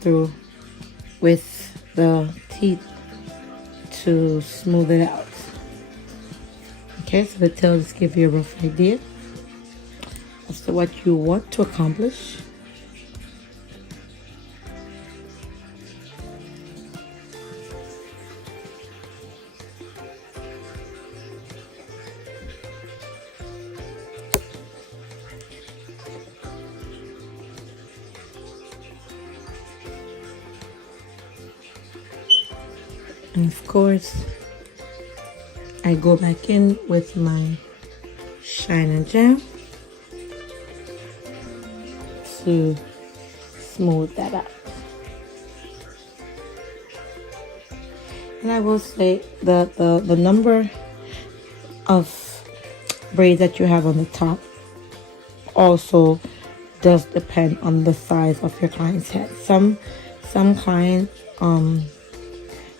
through with the teeth to smooth it out. Okay, so the tails give you a rough idea as to what you want to accomplish. And of course, I go back in with my Shine and Jam to smooth that out. And I will say the number of braids that you have on the top also does depend on the size of your client's head. Some clients,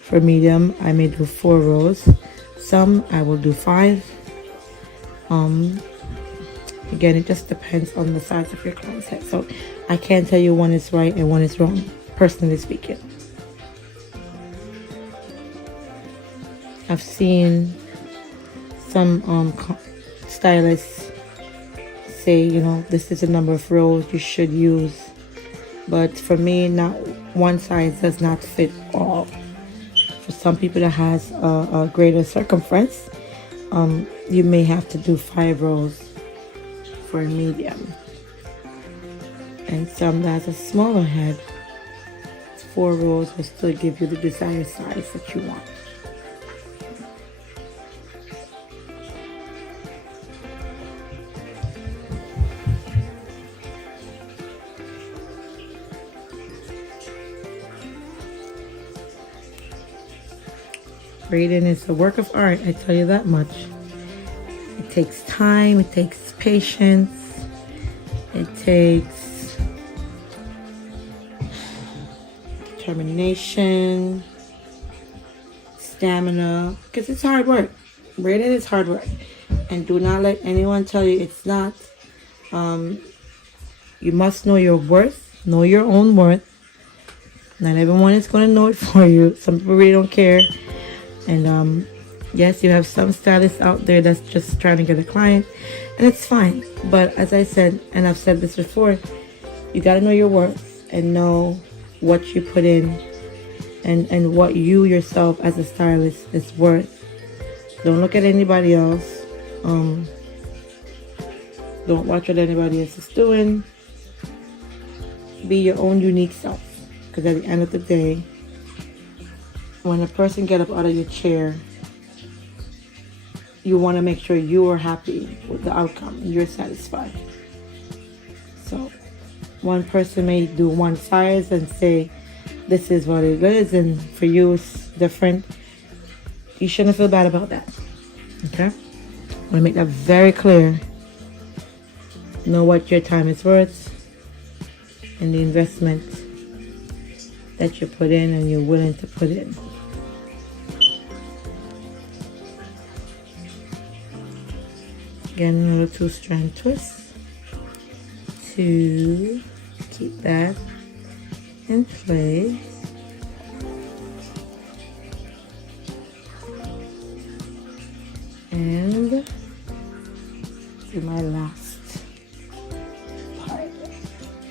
for medium, I may do 4 rows. Some I will do 5. Again, it just depends on the size of your client's head. So I can't tell you one is right and one is wrong, personally speaking. I've seen some stylists say, you know, this is the number of rows you should use. But for me, not one size does not fit all. For some people that has a greater circumference, you may have to do 5 rows for a medium. And some that has a smaller head, 4 rows will still give you the desired size that you want. Braiding is a work of art, I tell you that much. It takes time, it takes patience, it takes determination, stamina, because it's hard work. Braiding is hard work. And do not let anyone tell you it's not. You must know your worth, know your own worth. Not everyone is going to know it for you. Some people really don't care. And yes, you have some stylists out there that's just trying to get a client, and it's fine. But as I said, and I've said this before, you got to know your worth and know what you put in and what you yourself as a stylist is worth. Don't look at anybody else. Don't watch what anybody else is doing. Be your own unique self, because at the end of the day, when a person get up out of your chair, you want to make sure you are happy with the outcome. You're satisfied. So one person may do one size and say, this is what it is, and for you it's different. You shouldn't feel bad about that. Okay? I want to make that very clear. Know what your time is worth and the investment that you put in and you're willing to put in. Again, another 2-strand twist to keep that in place.